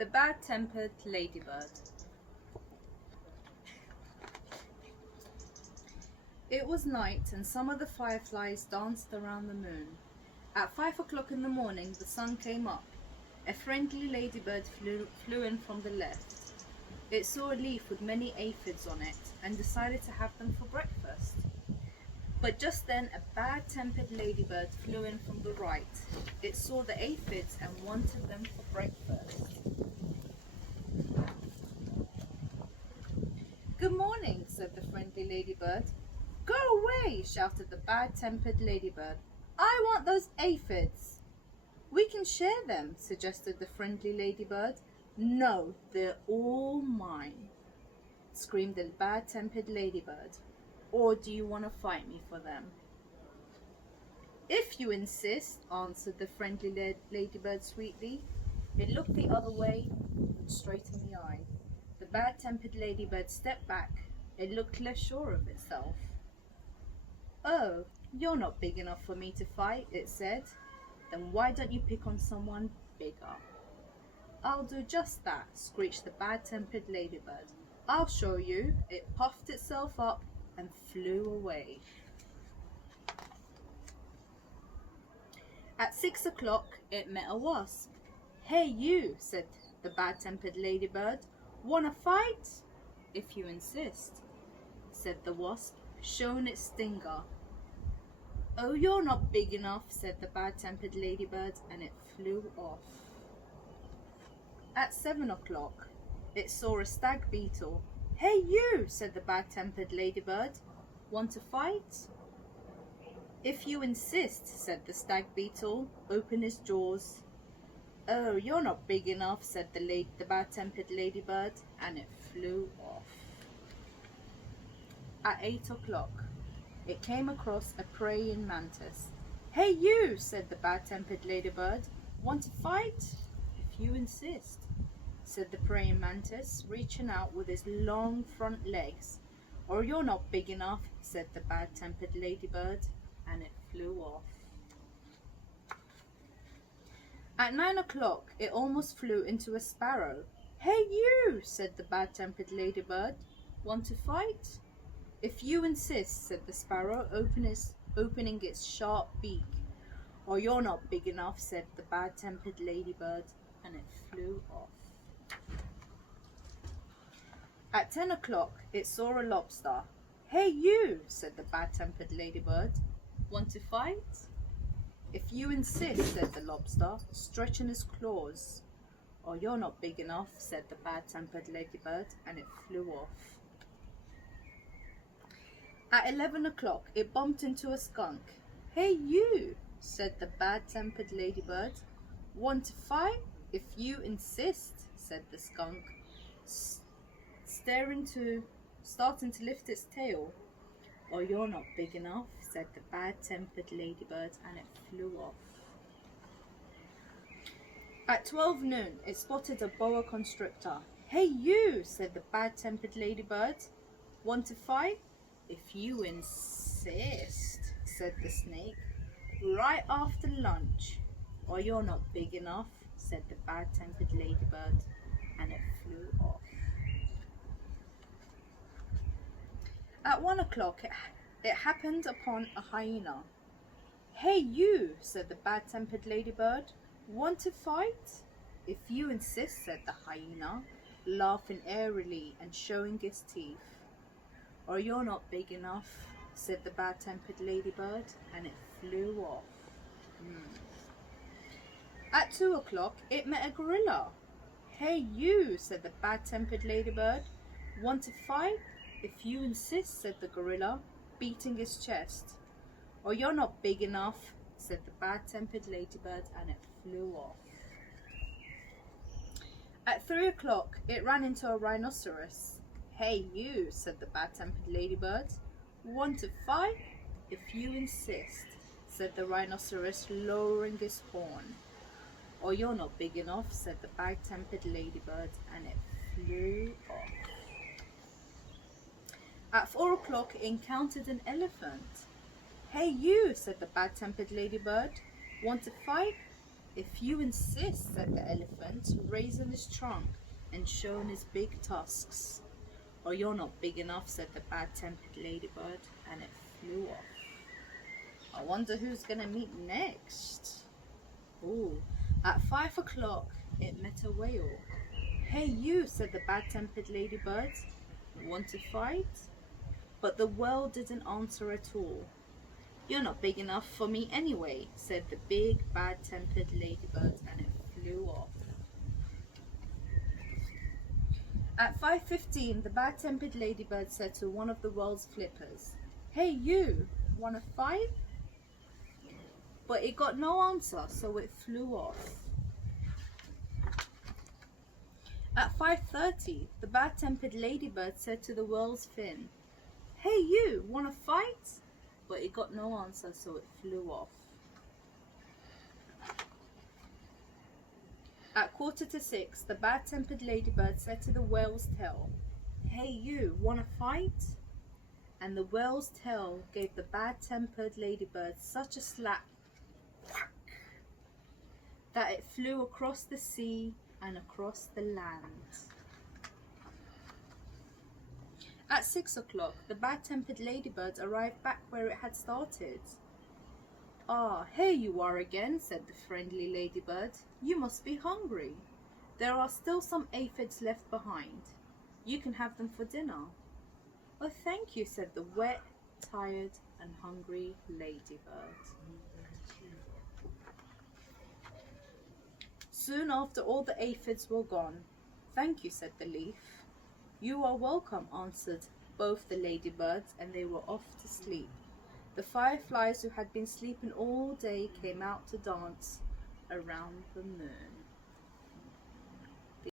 The Bad-Tempered Ladybird. It was night, and some of the fireflies danced around the moon. At 5 o'clock in the morning, the sun came up. A friendly ladybird flew in from the left. It saw a leaf with many aphids on it and decided to have them for breakfast. But just then, a bad-tempered ladybird flew in from the right. It saw the aphids and wanted them for breakfast. "Good morning," said the friendly ladybird. "Go away," shouted the bad-tempered ladybird. "I want those aphids." "We can share them," suggested the friendly ladybird. "No, they're all mine," screamed the bad-tempered ladybird. "Or do you want to fight me for them?" "If you insist," answered the friendly ladybird sweetly. It looked the other way and straight in the eye. The bad-tempered ladybird stepped back. It looked less sure of itself. "Oh, you're not big enough for me to fight," it said. "Then why don't you pick on someone bigger?" "I'll do just that," screeched the bad-tempered ladybird. "I'll show you." It puffed itself up and flew away. At 6 o'clock, it met a wasp. "Hey you," said the bad-tempered ladybird. "Wanna fight?" "If you insist," said the wasp, showing its stinger. "Oh, you're not big enough," said the bad-tempered ladybird, and it flew off. At 7 o'clock, it saw a stag beetle. "Hey you," said the bad-tempered ladybird. "Want to fight?" "If you insist," said the stag beetle, open his jaws. "Oh, you're not big enough," said the bad-tempered ladybird, and it flew off. At 8 o'clock, it came across a praying mantis. "Hey you," said the bad-tempered ladybird. "Want to fight?" "If you insist," said the praying mantis, reaching out with his long front legs. "Or you're not big enough," said the bad-tempered ladybird, and it flew off. At 9 o'clock, it almost flew into a sparrow. "Hey you," said the bad-tempered ladybird. "Want to fight?" "If you insist," said the sparrow, opening its sharp beak. "Or you're not big enough," said the bad-tempered ladybird, and it flew off. At 10 o'clock, it saw a lobster. "Hey you," said the bad-tempered ladybird. "Want to fight?" "If you insist," said the lobster, stretching his claws. "Or you're not big enough," said the bad-tempered ladybird, and it flew off. At 11 o'clock, it bumped into a skunk. "Hey you," said the bad-tempered ladybird. "Want to fight?" "If you insist," said the skunk, starting to lift its tail. "Or you're not big enough," said the bad-tempered ladybird, and it flew off. At 12 noon, it spotted a boa constrictor. "Hey you," said the bad-tempered ladybird. "Want to fight?" "If you insist," said the snake. "Right after lunch." "Or you're not big enough," said the bad-tempered ladybird, and it flew off. At 1 o'clock, it happened upon a hyena. "Hey you," said the bad-tempered ladybird. "Want to fight?" "If you insist," said the hyena, laughing airily and showing its teeth. "Or you're not big enough," said the bad-tempered ladybird, and it flew off. At 2 o'clock, it met a gorilla. "Hey you," said the bad-tempered ladybird. "Want to fight?" "If you insist," said the gorilla, beating his chest. "Or you're not big enough," said the bad-tempered ladybird, and it flew off. At 3 o'clock, it ran into a rhinoceros. "Hey you," said the bad-tempered ladybird. "Want to fight?" "If you insist," said the rhinoceros, lowering his horn. "Or you're not big enough," said the bad-tempered ladybird, and it flew off. At 4 o'clock, it encountered an elephant. "Hey you," said the bad-tempered ladybird. "Want to fight?" "If you insist," said the elephant, raising his trunk and showing his big tusks. "Oh, you're not big enough," said the bad-tempered ladybird, and it flew off. I wonder who's gonna meet next. Ooh, at 5 o'clock it met a whale. "Hey you," said the bad-tempered ladybird, "want to fight?" But the whale didn't answer at all. "You're not big enough for me anyway," said the big bad-tempered ladybird, and it flew off. At 5:15 the bad-tempered ladybird said to one of the whale's flippers, "Hey you, wanna fight?" But it got no answer, so it flew off. At 5:30 the bad-tempered ladybird said to the whale's fin, "Hey you, wanna fight?" But it got no answer, so it flew off. At 5:45 the bad-tempered ladybird said to the whale's tail, "Hey you, wanna fight?" And the whale's tail gave the bad-tempered ladybird such a slap that it flew across the sea and across the land. At 6 o'clock the bad-tempered ladybird arrived back where it had started. "Ah, here you are again," said the friendly ladybird. "You must be hungry. There are still some aphids left behind. You can have them for dinner." "Oh, thank you," said the wet, tired and hungry ladybird. Soon after all the aphids were gone. "Thank you," said the leaf. "You are welcome," answered both the ladybirds, and they were off to sleep. The fireflies, who had been sleeping all day, came out to dance around the moon.